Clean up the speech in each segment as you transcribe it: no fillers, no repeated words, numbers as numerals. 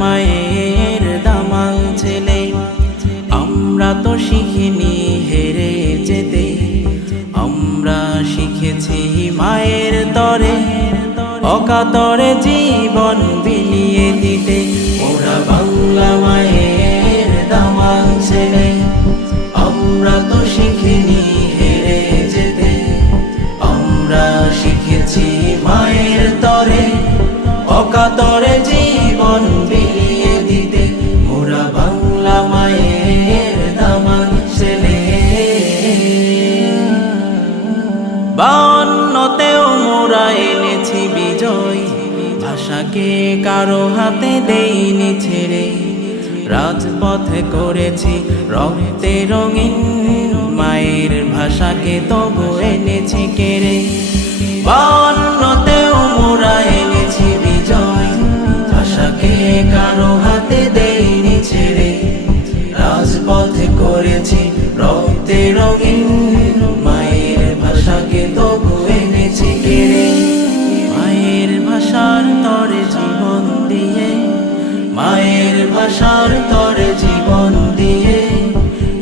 মায়ের দামাল ছেলে। আমরা তো শিখিনি হেরে যেতে, আমরা শিখেছি মায়ের তরে অকাতরে জীবন বিলিয়ে দিতে। ওরা বাংলা মায়ের দামাল ছেলে। আমরা তো শিখিনি হেরে যেতে, আমরা শিখেছি মায়ের তরে অকাতরে জীবন বিলিয়ে দিতে। ওরা বাংলা মায়ের দামাল ছেলে। 52তেও মোরা এনেছি বিজয়, ভাষাকে কারো হাতে দেইনি ছেড়ে। রাজপথে করেছি রক্তে রঙিন, মায়ের ভাষাকে তবু এনেছি কেড়ে। 52তেও মোরা এনেছি বিজয়, ভাষাকে কারো হাতে দেইনি ছেড়ে। রাজপথে করেছি রক্তে রঙিন, মায়ের ভাষাকে তবু এনেছি কেড়ে। মায়ের ভাষার তরে জীবন দিয়ে, মায়ের ভাষার তরে জীবন দিয়ে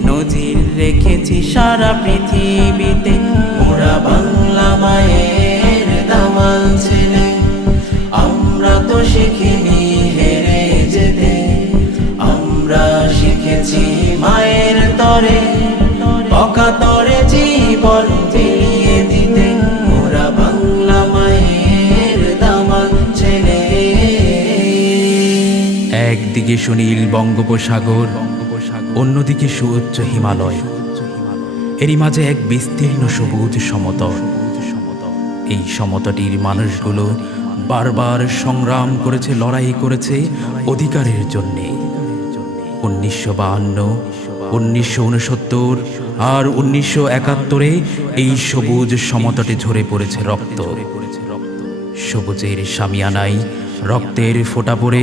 নজির রেখেছি সারা পৃথিবীতে। ওরা বাংলা মায়ের দামাল ছেলে। আমরা তো শিখিনি হেরে যেতে, আমরা শিখেছি মায়ের তরে অকাতরে জীবন বিলিয়ে দিতে। ওরা বাংলা মায়ের দামাল ছেলে। একদিকে সুনীল বঙ্গোপসাগর, অন্যদিকে সুউচ্চ হিমালয়, এরই মাঝে এক বিস্তীর্ণ সবুজ সমতল। এই সমতটির মানুষগুলো বারবার সংগ্রাম করেছে, লড়াই করেছে অধিকারের জন্যে। 1952, 1969 আর 1971 এই সবুজ সমতটে ঝরে পড়েছে রক্ত। সবুজের শামিয়ানায় রক্তের ফোঁটা পড়ে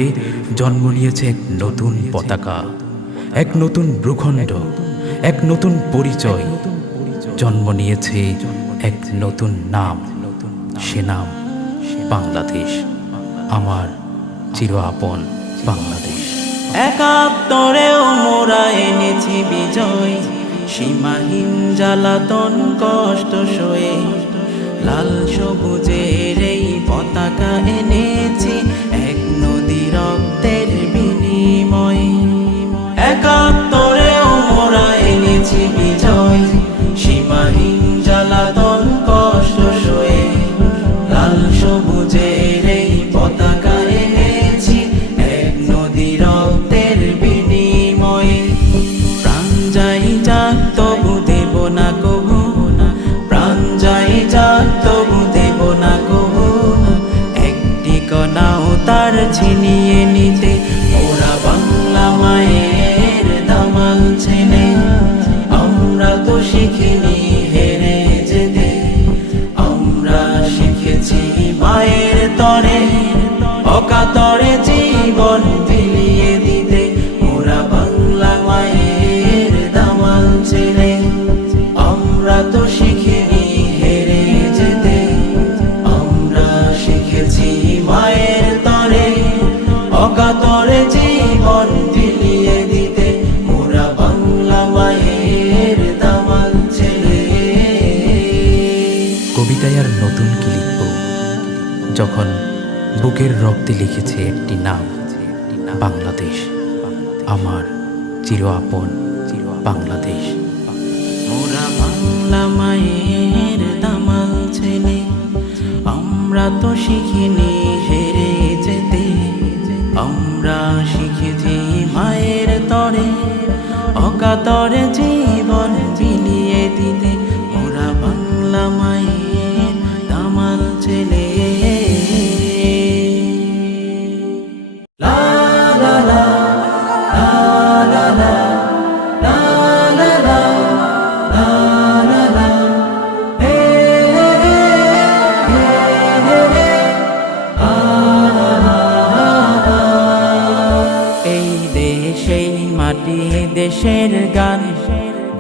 জন্ম নিয়েছে এক নতুন পতাকা, এক নতুন ভূখণ্ড, এক নতুন পরিচয়। জন্ম নিয়েছে এক নতুন নাম, সে নাম বাংলাদেশ, আমার চির আপন বাংলাদেশ। 71তেও মোরা এনেছি বিজয়, সীমাহীন জ্বালাতন কষ্ট সয়ে। লাল সবুজের এই পতাকা এনেছি এক নদী রক্তের বিনিময়ে। 71তেও মোরা এনেছি বিজয়, সীমাহীন জ্বালাতন কষ্ট সয়ে। লাল সবুজের এই পতাকা এনেছি এক নদী রক্তের বিনিময়ে। প্রাণ যাই যাক তবু দেব না কবু, প্রাণ যাই যাক তবু দেব না কবু একটি কণাও তার ছিনিয়ে নিতে। ওরা বাংলা মায়ের দামাল ছেলে। আমরা তো শিখিনি হেরে যেতে, আমরা শিখেছি মায়ের তরে অকাতরে জীবন বিলিয়ে দিতে। ওরা বাংলা মায়ের দামাল ছেলে। আমরা তো শিখিনি হেরে যেতে, আমরা শিখেছি মায়ের তরে অকাতরে জীবন বিলিয়ে দিতে। ওরা বাংলা মায়ের দামাল ছেলে। কবিতায় আর নতুন কি লিখব, যখন বুকের রক্তে লিখেছে একটি নাম, বাংলাদেশ, আমার চির আপন বাংলাদেশ। ওরা বাংলা মায়ের দামাল ছেলে। আমরা তো শিখিনি হেরে যেতে, আমরা শিখেছি মায়ের তরে অকাতরে জীবন বিলিয়ে দিতে। ওরা বাংলা মায়ের দামাল ছেলে। দেশের গান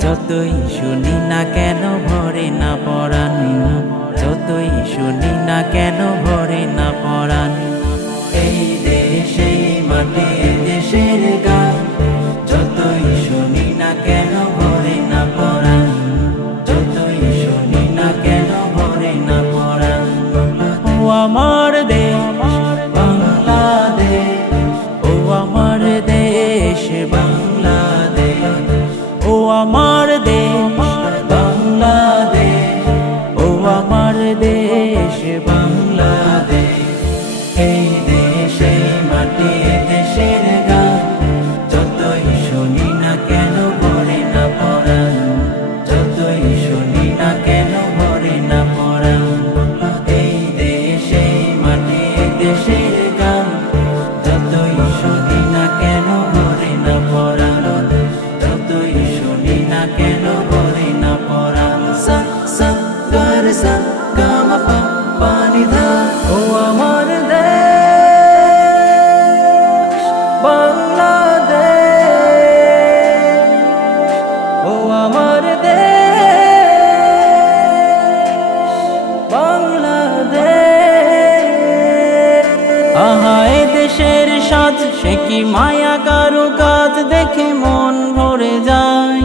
যতই শুনি না কেন ভরে না পরাণ, যতই শুনি না কেন ভরে না পরাণ। এই দেশে মাটি সা গা মা পা পা নি ধা। ও আমার দেশ বাংলাদেশ, ও আমার দেশ বাংলাদেশ। আহা এ দেশের সাজ সে কি মায়া কারু কাজ দেখে মন ভরে যায়।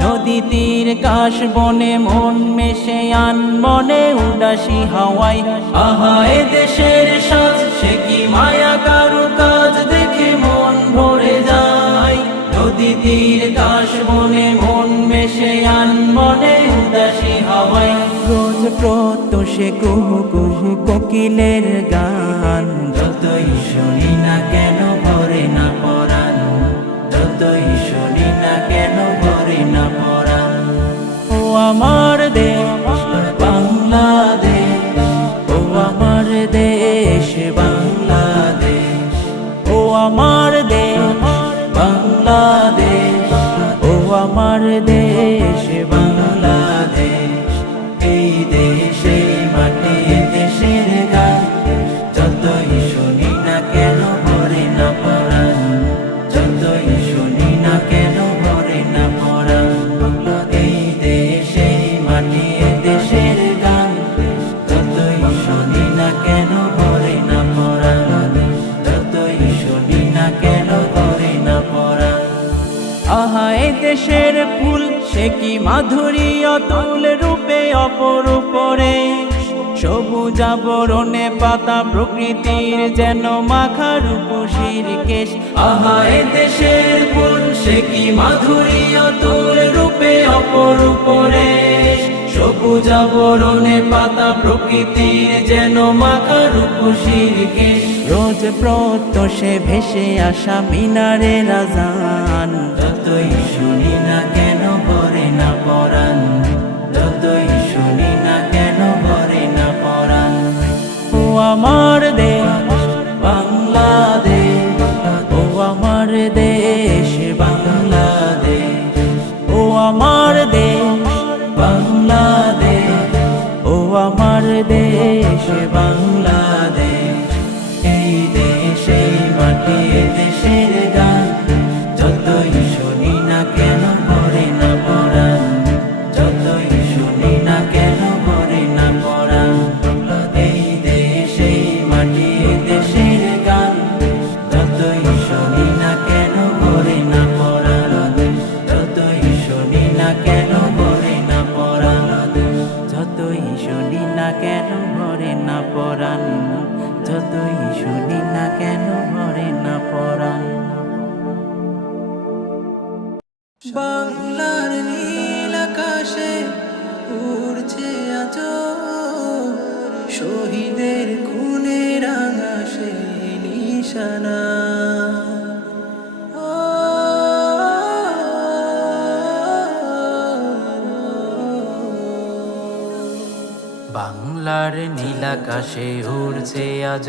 নদী তীর কাশ বনে মন মেশে আন মনে উদাসী হাওয়ায়। আহা এ দেশের সাজ সে কি মায়া কারু কাজ দেখে মন ভরে যায়। নদী তীর কাশ বনে মন মেশে আন মনে উদাসী হাওয়ায়। রোজ প্রত্যুষে কুহু কুহু কোকিলের গান, যতই শুনি না কেন ভরে না পরাণ, যতই শুনি না কেন ভরে না পরাণ। ও আমার দেশ বাংলাদেশ, ও আমার দেশ বাংলাদেশ, ও আমার দেশ বাংলাদেশ, ও আমার দেশ বাংলাদেশ। এই দেশে মাটি দেশের গান, যতই শুনি না কেন ভরে না পরাণ, যতই শুনি না কেন ভরে না পরাণ। এই দেশে মাটি দেশের গান, যতই শুনি না কেন ভরে না পরাণ, যতই শুনি না কেন ভরে না পরাণ। আহা এ দেশের ফুল সে কি মাধুরী অতুল রূপে অপরূপ রে। সবুজ আবরণে পাতা প্রকৃতির যেন মাখা রূপসীর কেশ। আহা এ দেশের ফুল সে কি মাধুরী অতুল রূপে অপরূপ রে। সবুজ আবরণে পাতা প্রকৃতির যেন মাখা রূপসীর কেশ। রোজ প্রত্যুষে ভেসে আসা মিনারে রাজান, যতই শুনি না কেন ভরে না পরাণ, যতই শুনি না কেন ভরে না পরাণ। ও আমার দেশ বাংলাদেশ, ও আমার দেশ বাংলাদেশ, ও আমার দেশ বাংলাদেশ, ও আমার দেশ বাংলাদেশ। এই দেশে মাটি দেশের গান, যতই শুনি না কেন ভরে না পরাণ, যতই শুনি না কেন ভরে না পরাণ। এই দেশে মাটি দেশের গান, যতই শুনি না কেন ভরে না পরাণ, যতই শুনি না কেন ভরে না পরাণ, যতই শুনি না কেন ভরে না পরাণ, যতই শুনি না কেন ভরে না পরাণ। বাংলার নীল আকাশে উড়ছে আজ শহীদের খুনে রাঙা সেই নিশানা। বাংলার নীল আকাশে উড়ছে আজ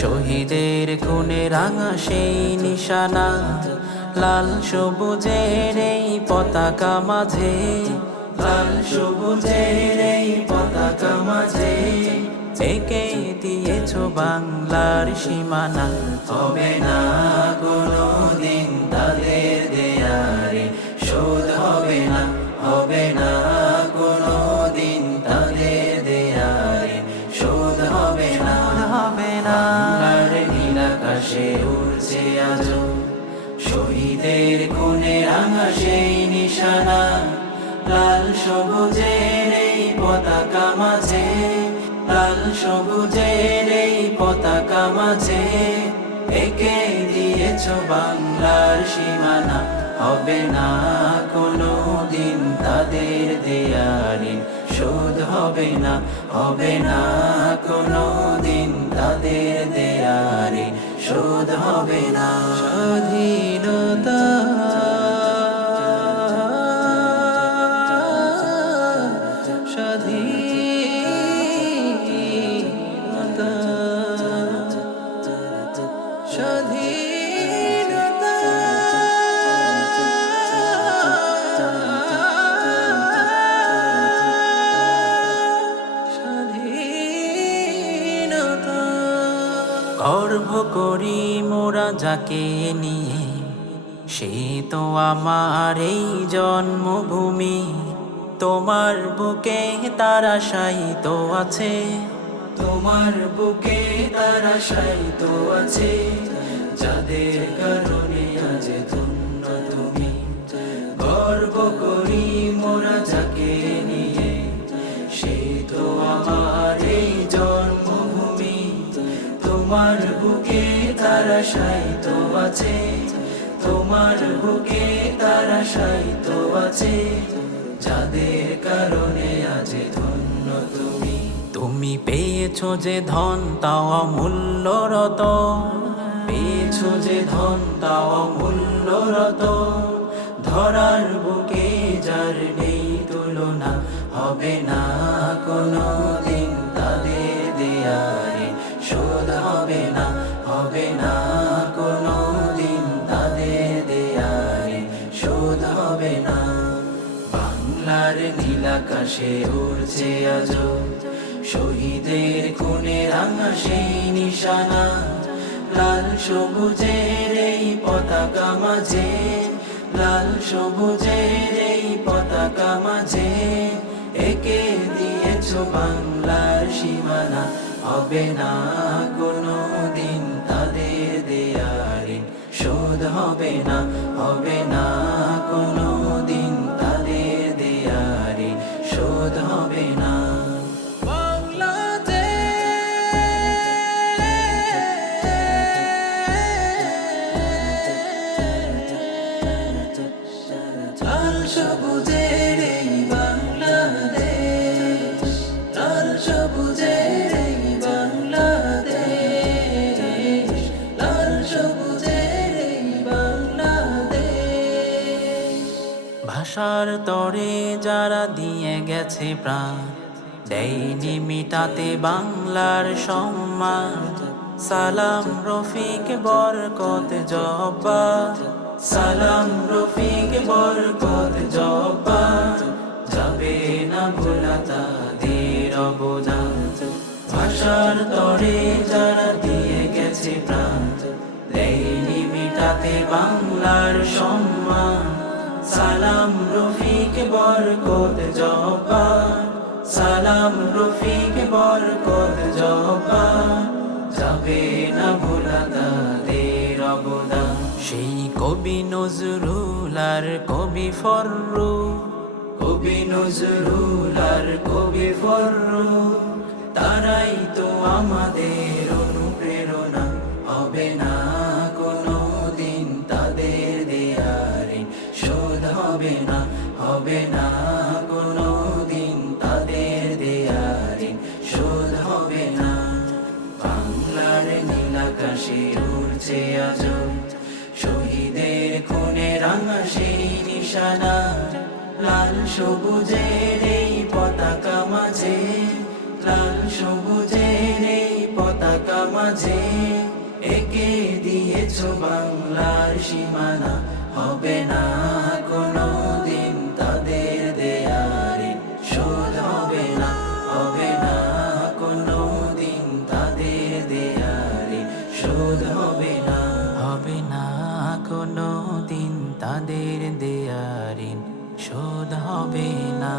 শহীদের খুনে রাঙা সেই নিশানা। লাল সবুজের এই পতাকা মাঝে, লাল সবুজের এই পতাকা মাঝে এঁকে দিয়েছ বাংলার সীমানা। হবে না কোনো দিন তাদের দেয়ারে শোধ, হবে না, হবে না কোনো দিন তাদের দেয়ারে শোধ, হবে না, হবে না। বাংলার নীল আকাশে উড়ছে আজ শহীদের খুনে রাঙা সেই নিশানা। লাল সবুজের এই পতাকা মাঝে, লাল সবুজের এই পতাকা মাঝে এঁকে দিয়েছ বাংলার সীমানা। হবে না কোনো দিন তাদের দেয়ারে শোধ, হবে না, হবে না কোনো দিন তাদের দেয়ারে শোধ, হবে না। স্বাধীনতা স্বাধীনতা স্বাধীনতা গর্ব করি মোরা যাকে নিয়ে, সে তো আমার এই জন্মভূমি। তোমার বুকে তার আশাই তো আছে, তোমার বুকে তার আশাই তো আছে, যাদের কারণে আজ ধন্য তুমি। গর্ব করি মোরা যাকে নিয়ে, সে তো আমার এই জন্মভূমি। তোমার বুকে তার আশাই তো আছে, তোমার বুকে তার আশাই তো আছে, যাদের কারণে আজ ধন্য তুমি। তুমি পেয়েছো যে ধন তাও অমূল্য রতন, পেয়েছো যে ধন তাও অমূল্য রতন। ধরার বুকে যার নেই তুলনা, হবে না কোনো দিন তাদের দেয়ারে শোধ, হবে না, হবে না কোনো দিন তাদের দেয়ারে শোধ, হবে না। বাংলার নীলাকাশে উড়ছে আজো শহীদের খুনে রাঙা সেই নিশানা, লাল সবুজের এই পতাকা মাঝে, লাল সবুজের এই পতাকা মাঝে একে দিয়েছো বাংলার সীমানা। হবে না কোনো দিন তাদের দেয়ারে শোধ, হবে না, হবে না কোনো দিন তাদের দেয়ারে শোধ, হবে না। লাল সবুজের এই বাংলাদেশ, লাল সবুজের এই বাংলাদেশ, লাল সবুজের এই বাংলাদেশ। ভাষার তরে যারা দিয়ে গেছে প্রাণ, দেয়নি মিটাতে বাংলার সম্মান। সালাম রফিক বরকত জব্বা, সালাম রফিক বরকত জব্বা, যাবে না ভোলা তাদের অবদান। ভাষার তরে যারা দিয়ে গেছে প্রাণ, দেয়নি মিটাতে বাংলার সম্মান। সালাম রফিক বরকত জব্বা, সালাম রফিক বরকত জব্বা, যাবে না ভোলা তাদের অবদান। সেই কবি নজরুল আর কবি ফররুখ, কবি নজরুল আর কবি ফররুখ, তারাই তো আমাদের অনুপ্রেরণা। হবে না কোনো দিন তাদের দেয়ারে শোধ, হবে না, হবে না কোনো দিন তাদের দেয়ারে শোধ, হবে না। বাংলার নীলাকাশে উড়ছে আজো শহীদের খুনে রাঙা সেই নিশানা, লাল সবুজের এই পতাকা মাঝে, লাল সবুজের এই পতাকা মাঝে একে দিয়েছো বাংলার সীমানা। হবে না কোনো দিন তাদের দেয়ারে শোধ, হবে না, হবে না কোনো দিন তাদের দেয়ারে শোধ, হবে না, হবে না কোনো দিন তাদের দেয়ারে শোধ, হবে না।